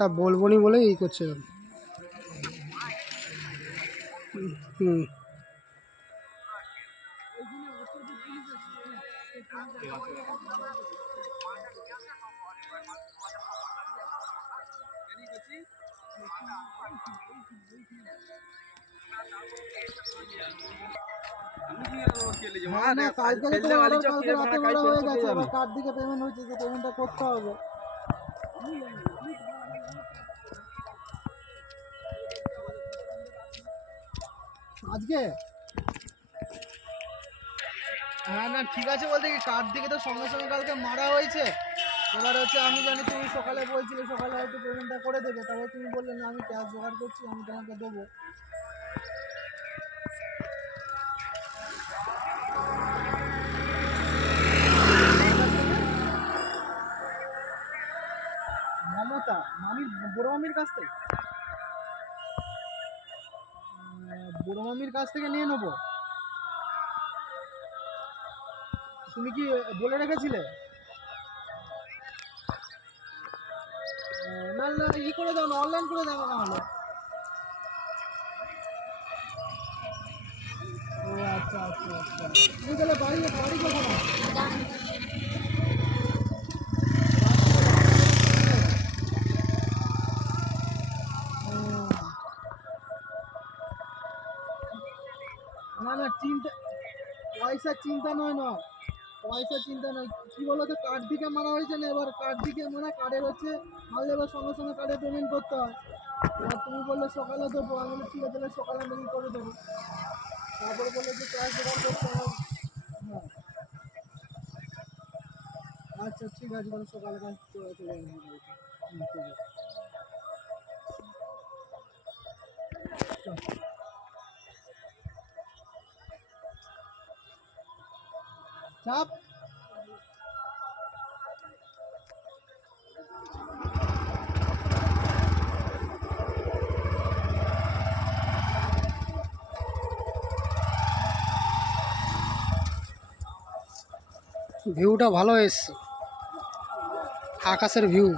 নাম্বারটা বলবো নি বলে এই করছিলাম। হুম কার দিকে পেমেন্ট হয়েছে যে পেমেন্টটা করতে হবে। আজকে হ্যাঁ না ঠিক আছে বলতে কি কার দিকে তো সঙ্গে সঙ্গে কালকে মারা হয়েছে। এবার হচ্ছে আমি জানি তুমি সকালে বলছিলে সকালে হয়তো পেমেন্টটা করে দেবে, তারপর তুমি বললে না আমি ক্যাশ জোগাড় করছি আমি তোমাকে দেবো। মমতা মামির বড় মামির কাছ থেকে বড় মামির কাছ থেকে নিয়ে নেবো। তুমি কি বলে রেখেছিলে? না না ই করে দাও না, অনলাইন করে দাও না হলে। ও আচ্ছা আচ্ছা আচ্ছা, তুমি তাহলে বাড়ি বাড়ি কোথায়? না না চিন্তা, পয়সার চিন্তা নয় না, পয়সার চিন্তা নয়। কি বলো তো কার্ড দিকে মারা হয়েছে না, এবার কার্ড দিকে মারা কার্ডের হচ্ছে মারলে এবার সঙ্গে সঙ্গে কার্ডে পেমেন্ট করতে হয়। এবার তুমি বললে সকালে দেবো, আমি বলে ঠিক আছে তাহলে সকালে মেল করে দেবো। তারপরে বললে যে ক্যাশ জোগাড় করতে হয়। হ্যাঁ আচ্ছা ঠিক আছে তাহলে সকালে কাজ চলে চলে আসবো। ঠিক আছে চাপ। ভিউটা ভালো এসছে, আকাশের ভিউ।